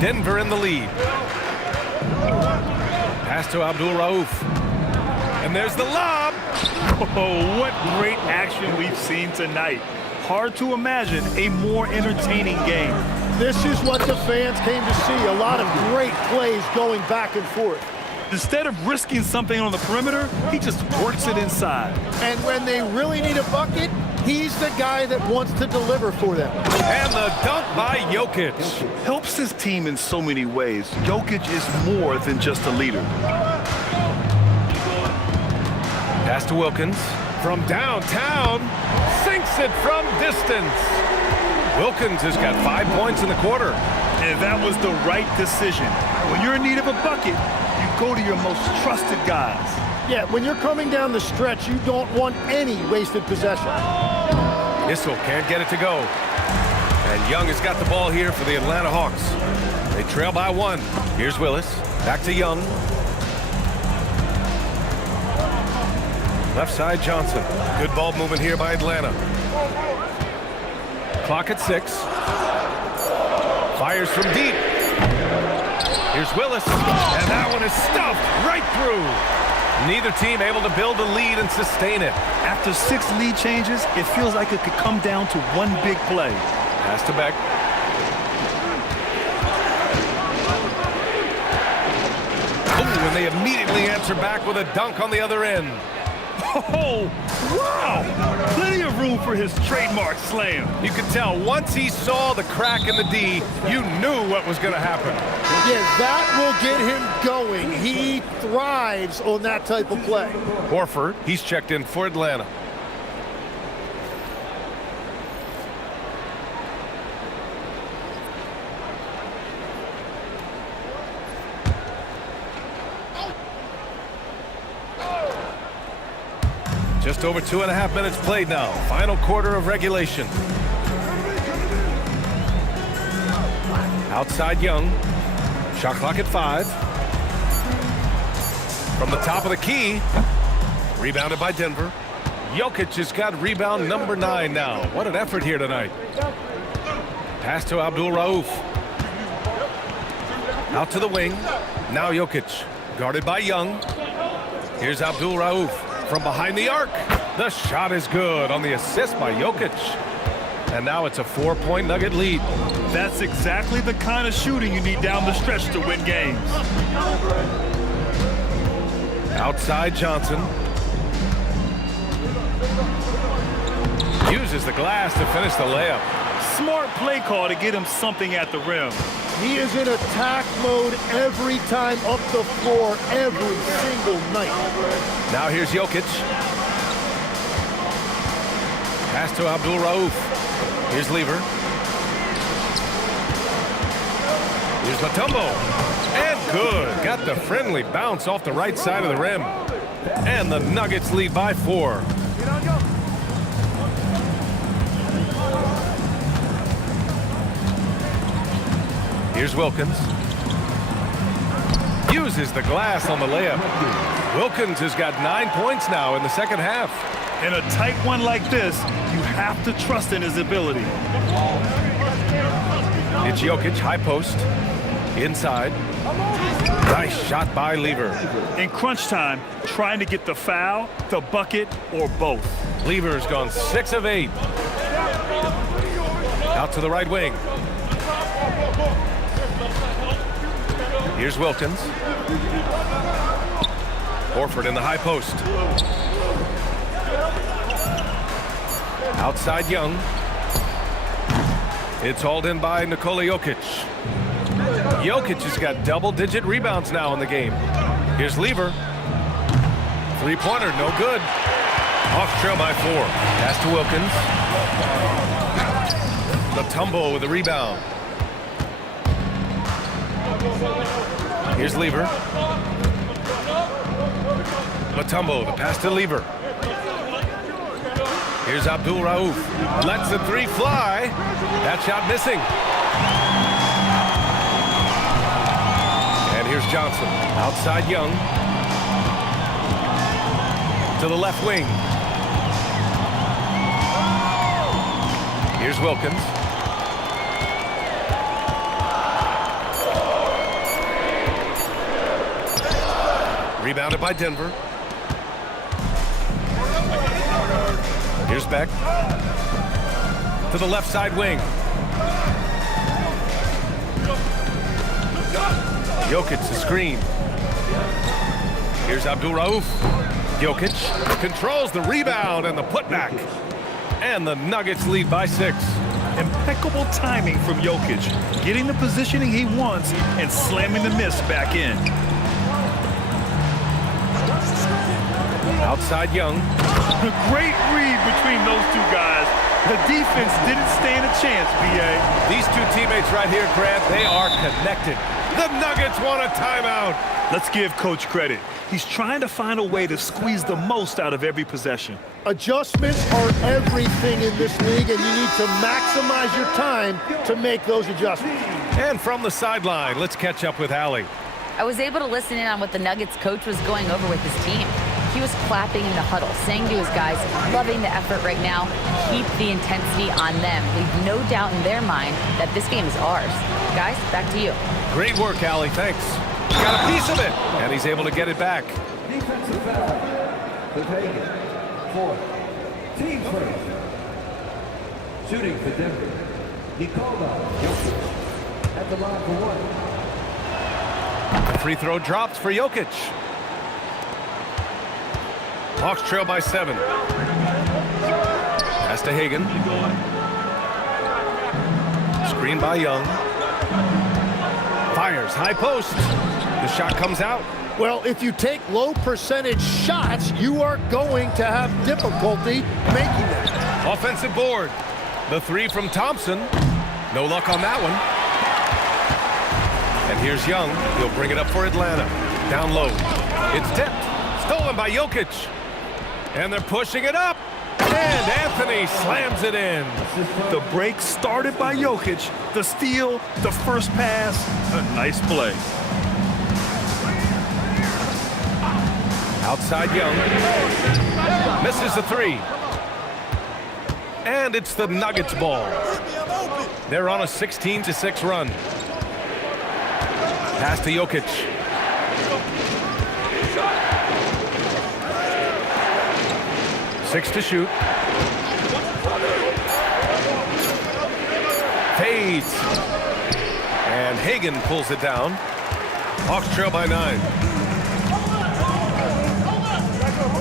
Denver in the lead. Pass to Abdul Rauf. And there's the lob. Oh, what great action we've seen tonight. Hard to imagine a more entertaining game. This is what the fans came to see. A lot of great plays going back and forth. Instead of risking something on the perimeter, he just works it inside. And when they really need a bucket, he's the guy that wants to deliver for them. And the dunk by Jokic. Helps his team in so many ways. Jokic is more than just a leader. Pass to Wilkins. From downtown, sinks it from distance. Wilkins has got 5 points in the quarter. And that was the right decision. When you're in need of a bucket, you go to your most trusted guys. Yeah, when you're coming down the stretch, you don't want any wasted possession. Issel can't get it to go. And Young has got the ball here for the Atlanta Hawks. They trail by 1. Here's Willis. Back to Young. Left side, Johnson. Good ball movement here by Atlanta. Clock at 6. Fires from deep. Here's Willis. And that one is stuffed right through. Neither team able to build a lead and sustain it. After 6 lead changes, it feels like it could come down to one big play. Pass to Beck. Oh, and they immediately answer back with a dunk on the other end. Oh, wow! Plenty of room for his trademark slam. You could tell once he saw the crack in the D, you knew what was going to happen. Yeah, that will get him going. He thrives on that type of play. Horford, he's checked in for Atlanta. Just over 2.5 minutes played now. Final quarter of regulation. Outside Young. Shot clock at 5. From the top of the key. Rebounded by Denver. Jokic has got rebound number 9 now. What an effort here tonight. Pass to Abdul Rauf. Out to the wing. Now Jokic. Guarded by Young. Here's Abdul Rauf. From behind the arc. The shot is good on the assist by Jokic. And now it's a 4-point Nugget lead. That's exactly the kind of shooting you need down the stretch to win games. Outside Johnson. Uses the glass to finish the layup. Smart play call to get him something at the rim. He is in attack mode every time up the floor, every single night. Now here's Jokic. Pass to Abdul Rauf. Here's Lever. Here's Mutombo. And good. Got the friendly bounce off the right side of the rim. And the Nuggets lead by 4. Here's Wilkins. Uses the glass on the layup. Wilkins has got 9 points now in the second half. In a tight one like this, you have to trust in his ability. It's Jokic, high post. Inside. Nice shot by Lever. In crunch time, trying to get the foul, the bucket, or both. Lever's gone 6 of 8. Out to the right wing. Here's Wilkins. Horford in the high post. Outside Young. It's hauled in by Nikola Jokic. Jokic has got double-digit rebounds now in the game. Here's Lever. Three-pointer, no good. Hawks trail by 4. Pass to Wilkins. Mutombo with the rebound. Here's Lever. Mutombo, the pass to Lever. Here's Abdul Rauf. Lets the 3 fly. That shot missing. And here's Johnson. Outside Young. To the left wing. Here's Wilkins. Rebounded by Denver. Here's Beck. To the left side wing. Jokic, the screen. Here's Abdul Rauf. Jokic controls the rebound and the putback. And the Nuggets lead by 6. Impeccable timing from Jokic, getting the positioning he wants and slamming the miss back in. Outside Young. A great read between those 2 guys. The defense didn't stand a chance, B.A. These 2 teammates right here, Grant, they are connected. The Nuggets want a timeout. Let's give Coach credit. He's trying to find a way to squeeze the most out of every possession. Adjustments are everything in this league, and you need to maximize your time to make those adjustments. And from the sideline, let's catch up with Allie. I was able to listen in on what the Nuggets coach was going over with his team. He was clapping in the huddle, saying to his guys, loving the effort right now, keep the intensity on them. Leave no doubt in their mind that this game is ours. Guys, back to you. Great work, Allie. Thanks. Got a piece of it, and he's able to get it back. Defensive foul. The Vegas. 4. Team first. Shooting for Denver. Nikola Jokic at the line for 1. The free throw drops for Jokic. Hawks trail by 7. Pass to Hagan. Screen by Young. Fires, high post. The shot comes out. Well, if you take low percentage shots, you are going to have difficulty making them. Offensive board. The 3 from Thompson. No luck on that one. And here's Young. He'll bring it up for Atlanta. Down low. It's tipped. Stolen by Jokic. And they're pushing it up. And Anthony slams it in. The break started by Jokic. The steal, the first pass, a nice play. Outside Young. Misses the 3. And it's the Nuggets ball. They're on a 16-6 run. Pass to Jokic. Six to shoot. Fades. And Hagan pulls it down. Hawks trail by 9.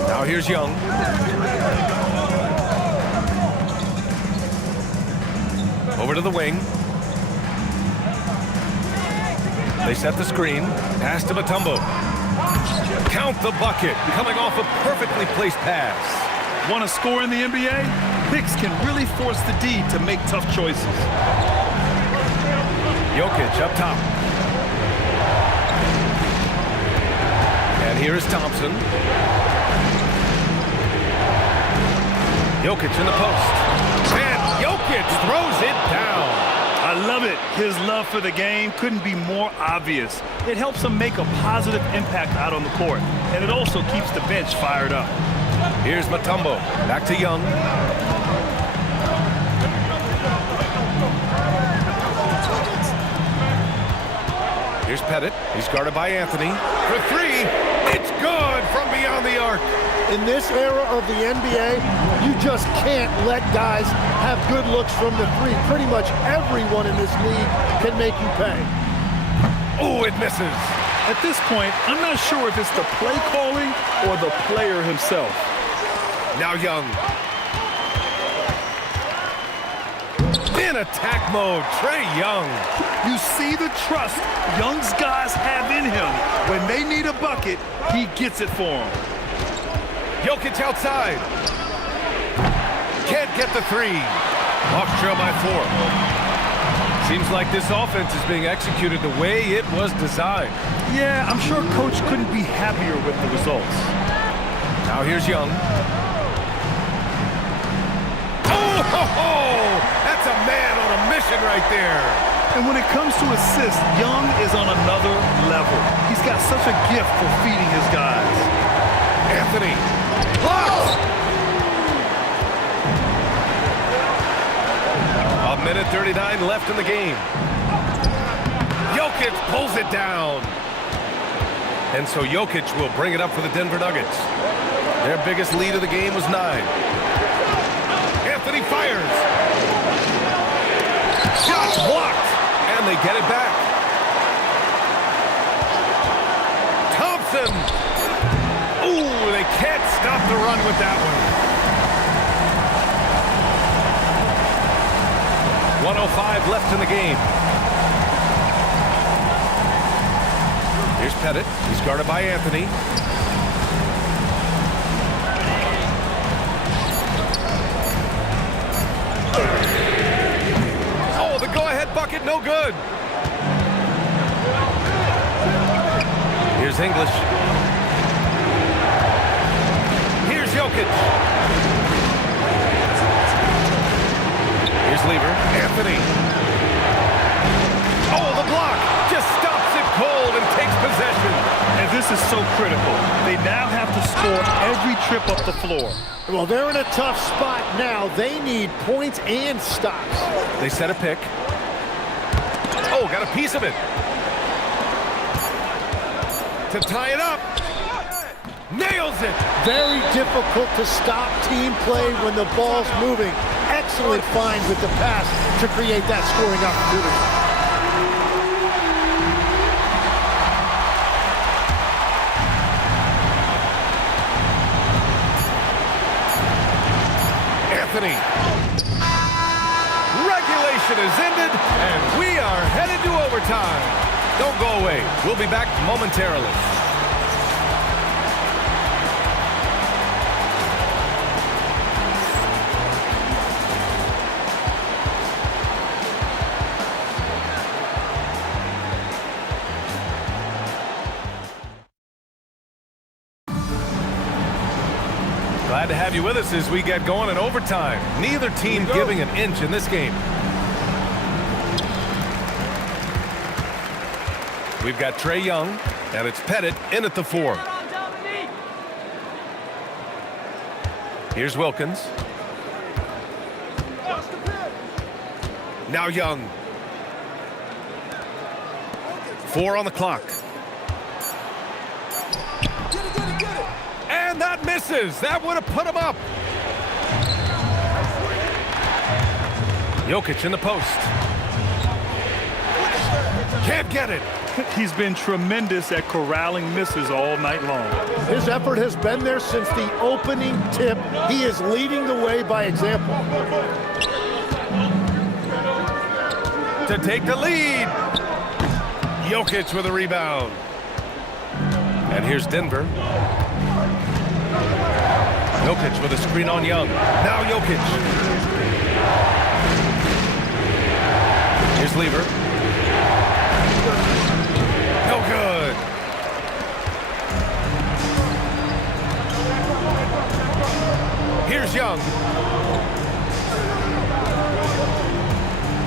Now here's Young. Over to the wing. They set the screen. Pass to Mutombo. Count the bucket. Coming off a perfectly placed pass. Want to score in the NBA? Picks can really force the D to make tough choices. Jokic up top. And here is Thompson. Jokic in the post. And Jokic throws it down. I love it. His love for the game couldn't be more obvious. It helps him make a positive impact out on the court, and it also keeps the bench fired up. Here's Mutombo. Back to Young. Here's Pettit. He's guarded by Anthony. For 3. It's good from beyond the arc. In this era of the NBA, you just can't let guys have good looks from the 3. Pretty much everyone in this league can make you pay. Oh, it misses. At this point, I'm not sure if it's the play calling or the player himself. Now Young. In attack mode, Trae Young. You see the trust Young's guys have in him. When they need a bucket, he gets it for them. Jokic outside. Can't get the 3. Hawks trail by 4. Seems like this offense is being executed the way it was designed. Yeah, I'm sure Coach couldn't be happier with the results. Now here's Young. Oh, that's a man on a mission right there. And when it comes to assists, Young is on another level. He's got such a gift for feeding his guys. Anthony. Blocked. A minute 39 left in the game. Jokic pulls it down. And so Jokic will bring it up for the Denver Nuggets. Their biggest lead of the game was 9. Anthony fires. Shot blocked. And they get it back. Thompson. Ooh, they can't stop the run with that one. 1:05 left in the game. Here's Pettit. He's guarded by Anthony. Oh, the go-ahead bucket, no good. Here's English. Here's Jokic. Here's Lever. Anthony. Oh, the block just stops it cold and takes possession. And this is so critical. They now have to score every trip up the floor. Well, they're in a tough spot now. They need points and stops. They set a pick. Oh, got a piece of it. To tie it up. Nails it. Very difficult to stop team play when the ball's moving. Excellent find with the pass to create that scoring opportunity. Anthony. Regulation is ended, and we are headed to overtime. Don't go away. We'll be back momentarily. Glad to have you with us as we get going in overtime. Neither team giving an inch in this game. We've got Trae Young, and it's Pettit in at the 4. Here's Wilkins. Now Young. 4 on the clock. And that misses. That would have put him up. Jokic in the post. Can't get it. He's been tremendous at corralling misses all night long. His effort has been there since the opening tip. He is leading the way by example. To take the lead. Jokic with a rebound. And here's Denver. Jokic with a screen on Young. Now Jokic. Here's Lever. No good. Here's Young.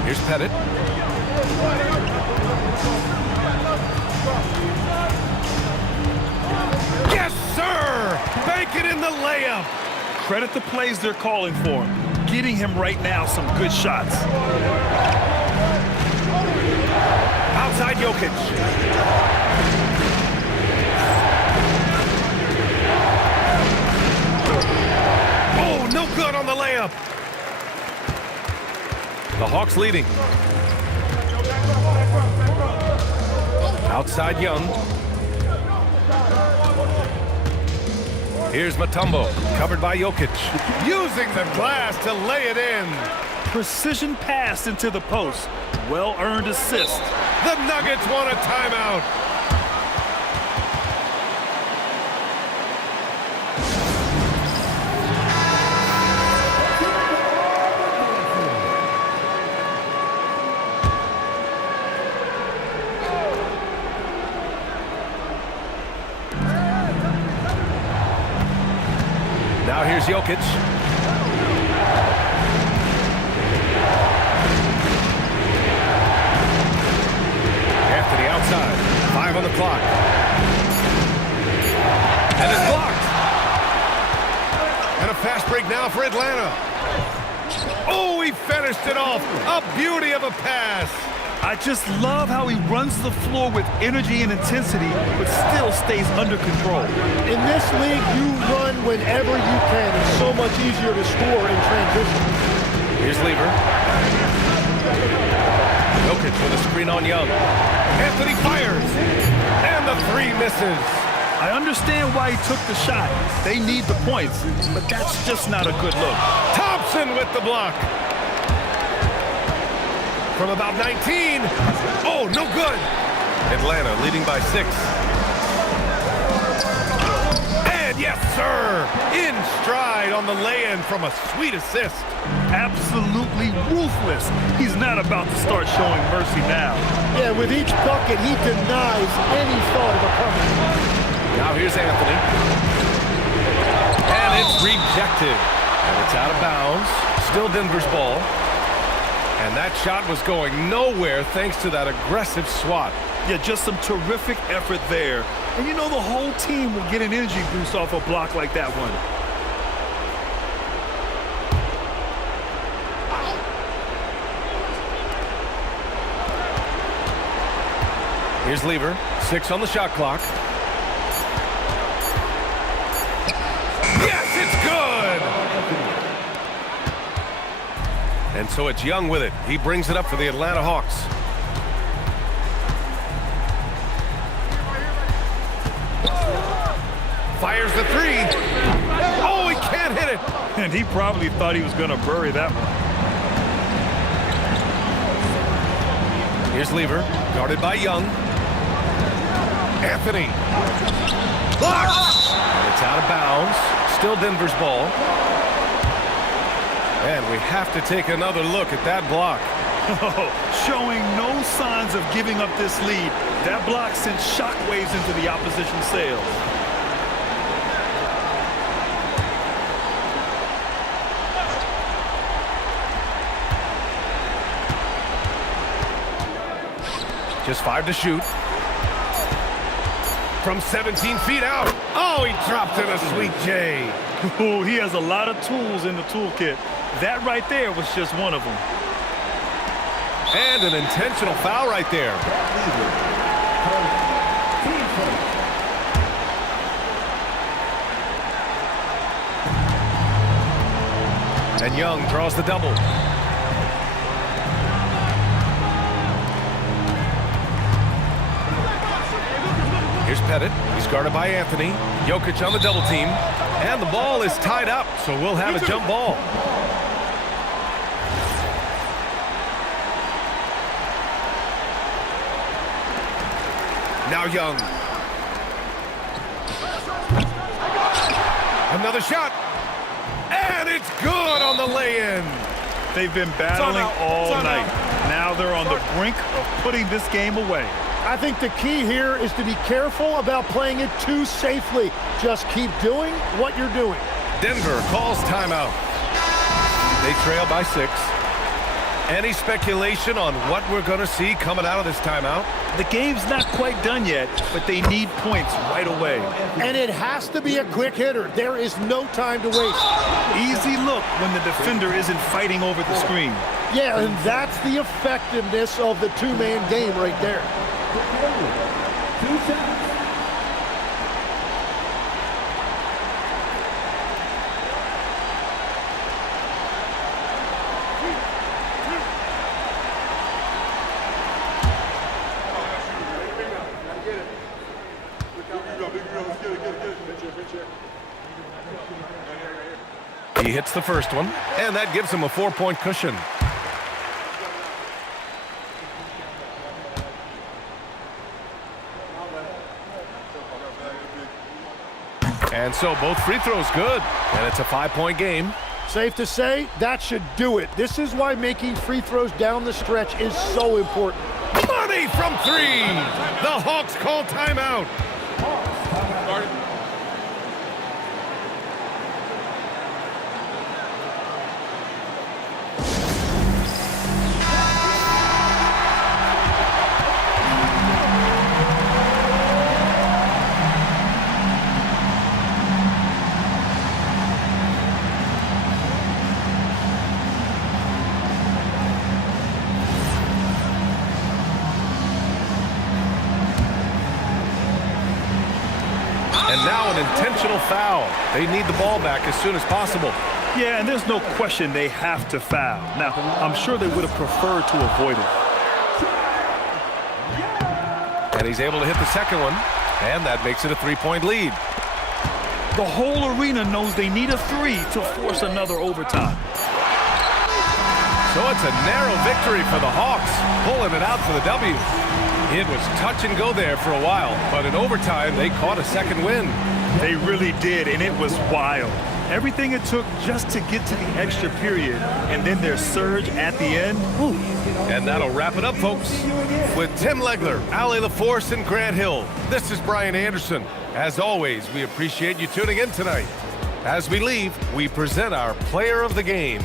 Here's Pettit. Yes, sir! Bank it in the layup. Credit the plays they're calling for. Getting him right now some good shots. Outside Jokic. Oh, no good on the layup. The Hawks leading. Outside Young. Here's Mutombo, covered by Jokic. Using the glass to lay it in. Precision pass into the post. Well-earned assist. The Nuggets want a timeout. Now here's Jokic. Anthony outside. 5 on the clock. And it's blocked. And a fast break now for Atlanta. Oh, he finished it off. A beauty of a pass. I just love how he runs the floor with energy and intensity, but still stays under control. In this league, you run whenever you can. It's so much easier to score in transition. Here's Lever. Jokic with a screen on Young. Anthony fires. And the 3 misses. I understand why he took the shot. They need the points, but that's just not a good look. Thompson with the block. From about 19. Oh, no good. Atlanta leading by 6. And Yes, sir! In stride on the lay-in from a sweet assist. Absolutely ruthless. He's not about to start showing mercy now. Yeah, with each bucket, he denies any thought of a comeback. Now here's Anthony. And it's rejected. And it's out of bounds. Still Denver's ball. And that shot was going nowhere thanks to that aggressive swat. Yeah, just some terrific effort there. And you know the whole team will get an energy boost off a block like that one. Here's Lever. 6 on the shot clock. Yes, it's good! And so it's Young with it. He brings it up for the Atlanta Hawks. Fires the three. Oh, he can't hit it. And he probably thought he was going to bury that one. Here's Lever, guarded by Young. Anthony. Blocked! And it's out of bounds. Still Denver's ball. And we have to take another look at that block. Showing no signs of giving up this lead. That block sent shockwaves into the opposition sails. Just 5 to shoot. From 17 feet out. Oh, he dropped in a sweet J. Oh, he has a lot of tools in the toolkit. That right there was just one of them. And an intentional foul right there. And Young draws the double. Here's Pettit. He's guarded by Anthony. Jokic on the double team. And the ball is tied up, so we'll have a jump ball. Now Young. Another shot. And it's good on the lay-in. They've been battling all night. Now they're on the brink of putting this game away. I think the key here is to be careful about playing it too safely. Just keep doing what you're doing. Denver calls timeout. They trail by 6. Any speculation on what we're going to see coming out of this timeout? The game's not quite done yet, but they need points right away. And it has to be a quick hitter. There is no time to waste. Easy look when the defender isn't fighting over the screen. Yeah, and that's the effectiveness of the two-man game right there. 2 shots. He hits the first one, and that gives him a 4-point cushion. And so both free throws good, and it's a 5-point game. Safe to say, that should do it. This is why making free throws down the stretch is so important. Money from 3! The Hawks call timeout. And now an intentional foul. They need the ball back as soon as possible. Yeah, and there's no question they have to foul. Now, I'm sure they would have preferred to avoid it. And he's able to hit the second one, and that makes it a 3-point lead. The whole arena knows they need a 3 to force another overtime. So it's a narrow victory for the Hawks, pulling it out for the W. It was touch and go there for a while, but in overtime, they caught a second win. They really did, and it was wild. Everything it took just to get to the extra period, and then their surge at the end. Whew. And that'll wrap it up, folks. With Tim Legler, Allie LaForce, and Grant Hill, this is Brian Anderson. As always, we appreciate you tuning in tonight. As we leave, we present our player of the game.